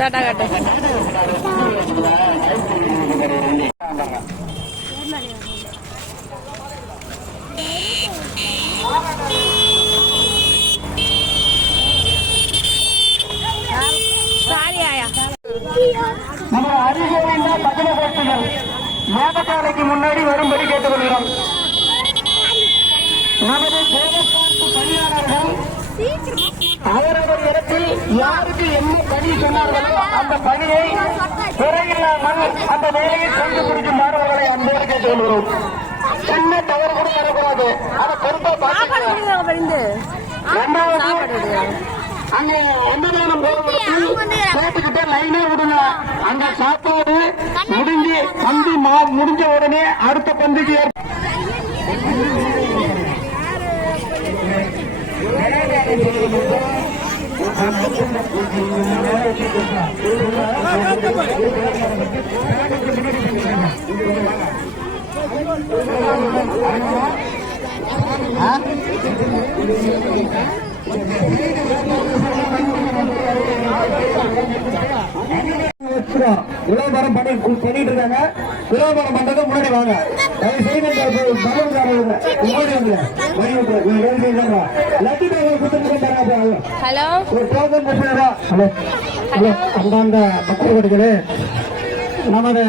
டாடா காட்டு. நம்ம அருகே பஜன கோஷ்டிகள் மேகசாலைக்கு முன்னாடி வரும்படி கேட்டுக்கொள்கிறோம். நமது தேவஸ்தானத்து பணியாளர்கள் அவரவர் இடத்தில் யாருக்கு என்ன பணி சொன்னார்களோ அந்த பணியை குறையில்லாமல் அந்த வேலையை சென்று குறிக்குமாறு அவர்களை அன்போடு கேட்டுக்கொள்கிறோம். சின்ன தவறு கூட வரக்கூடாது. அதை பொறுப்பா பார்த்து அங்க எந்ததானம் சேர்த்துக்கிட்ட லைனே விடுங்க. அந்த சாப்பாடு முடிஞ்சு பந்து முடிஞ்ச உடனே அடுத்த பந்துக்கு விளம்பரம் பண்ணிட்டு இருக்காங்க. விளம்பரம் பண்றது முன்னாடி வாங்க. அந்தாந்த பக்தர்களே, நமது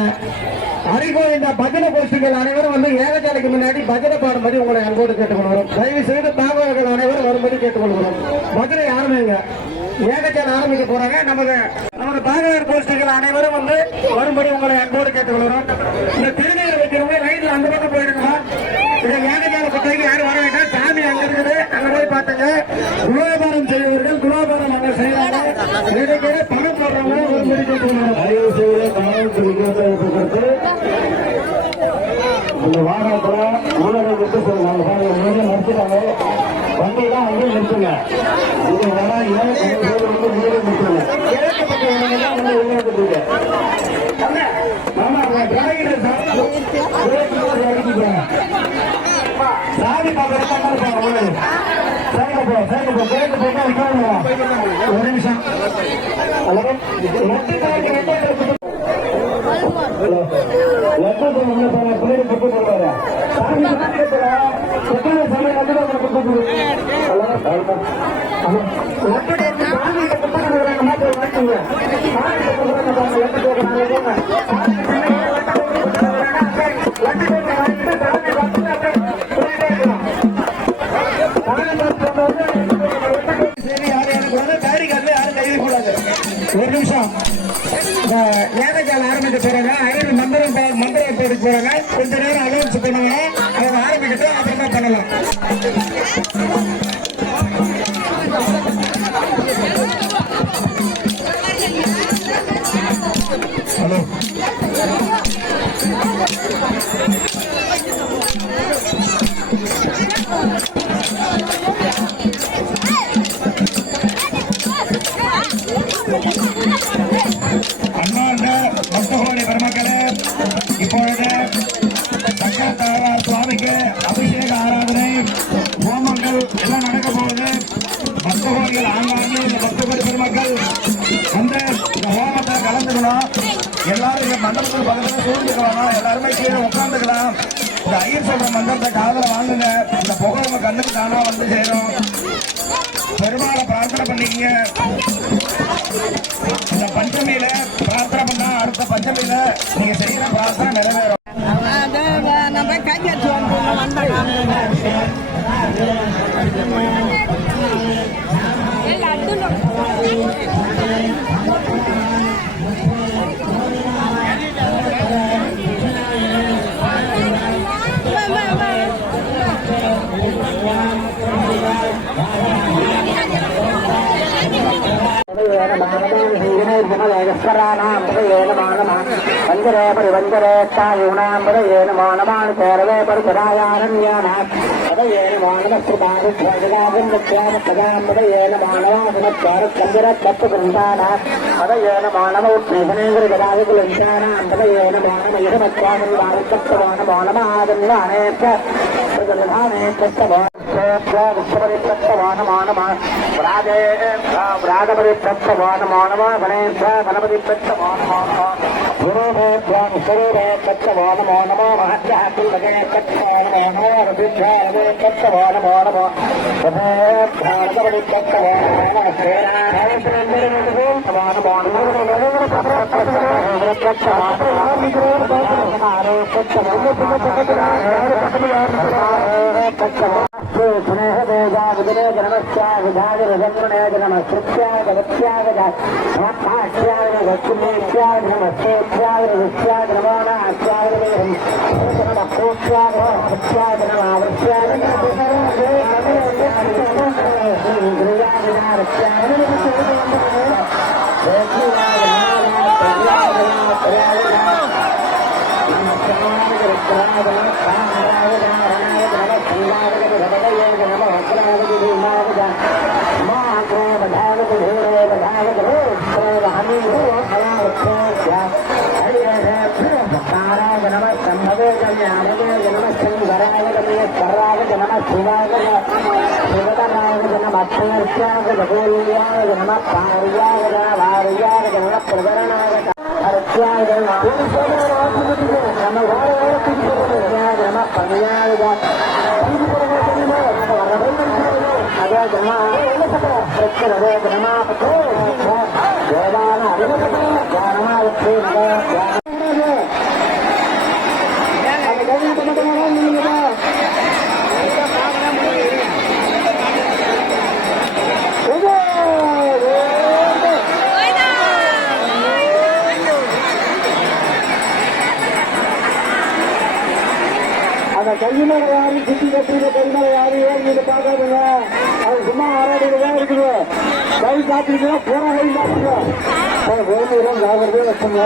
அரிகோவிந்த பஜனை கோஷ்டிகள் அனைவரும் வந்து ஏகஜாலைக்கு முன்னாடி பஜனை பாடும்படி உங்களை அன்போடு கேட்டுக்கொள்கிறோம். தயவு செய்து பாகவர்கள் அனைவரும் வரும்படி கேட்டுக்கொள்கிறோம். பஜனை ஆரம்பிங்க. ஏகஜாலை ஆரம்பிக்க போறாங்க. நமது பாகவர் கோஷ்டிகள் அனைவரும் வந்து வரும்படி உங்களை அன்போடு கேட்டுக்கொள்கிறோம். இந்த திருநீர் வைக்கிறவங்க லைன்ல அந்த பக்கம் போயிடுங்களா. இதை ஏகஜாலை பத்திரிக்கை யாரும் வர வேண்டாம். சாமி அங்க இருக்குது, அங்க போய் பார்த்துங்க. குலோபாரம் செய்வர்கள் குலோபாரம் அங்க செய்யறாங்க. இடைக்கிற பணம் போடுறவங்க வரும்படி கேட்டுக்கொள்கிறோம். தயவு செய்து பணம் கொடுத்து இந்த வாகனத்துல ஊழலை விட்டு சொல்லுவாங்க. நிறுத்திட்டாங்க. வண்டியெல்லாம் அங்கே நிறுத்துங்க. இது வராங்க நிறுத்துங்க. கிழக்கு பக்கம் வந்து உள்ள சாமி பார்க்க ஒரு நிமிஷம். ஒரு நிமிஷம். ஏகஜால ஆரம்பிக்க போறாங்க. ஐநூறு மந்திரம் போட்டு போறாங்க. கொஞ்ச நேரம் அலோன்ஸ் பண்ணுங்க. அவங்க ஆரம்பிக்கிட்டு அப்புறமா பண்ணலாம். ஹலோ, அன்பார்ந்த பக்தகோடி பெருமக்களே, இப்பொழுது சக்கரத்தாழ்வார் சுவாமிக்கு அபிஷேக ஆராதனை ஹோமங்கள் எல்லாம் நடக்க போகுது. பக்தகோடிகள் ஆங்காங்கே இந்த பக்தகோடி பெருமக்கள் வந்து இந்த ஹோமத்தில் கலந்துக்கலாம். எல்லாரும் இந்த மண்டபத்தில் பக்கத்தில் சூழ்ந்துக்கலாம். எல்லாருமே கீழே உட்காந்துக்கலாம். இந்த ஐயர் சொல்ற மந்திரத்தை காதல வாங்குங்க. இந்த புகை உங்க கண்ணுக்கு தானா வந்து சேரும். பெருமாளை பிரார்த்தனை பண்ணிக்கங்க. இந்த பஞ்சமியில பிரார்த்தனை பண்ணா அடுத்த பஞ்சமியில நீங்க செய்யற பிரார்த்தனை நிறைவேறும். நம்ம கையெழுத்து வஞ்சரே பரிவஞ்சரேத்தாயூனாம்பதயே நமோ நமான் சேரவே பரிபராயாரண்யான அதயே நமோ நமஸ்துதாபுத்வஜலாபுந்தத்யாமபதாம்பதயே நமோ நமாசுனத்யாரச்சந்திர தத்துகிருந்தான அதயே நமோ நம உத்மேகனேந்திர கதாதிகுலஞ்சான அம்பதயே நமோ நம யுகமத்வாமன் வாருத்தவோ நமோ நமாதன்யானேத்த பிரததானேத்தவோ அந்த கையில யாரு சுத்தி கட்டுறது கையில யாரு ஏறி பாக்காதுங்க அது சும்மா ஆராடிதான் இருக்குது கை காட்டுறீங்க போற கை காட்டுங்க ஜாகிரதையா வச்சுங்க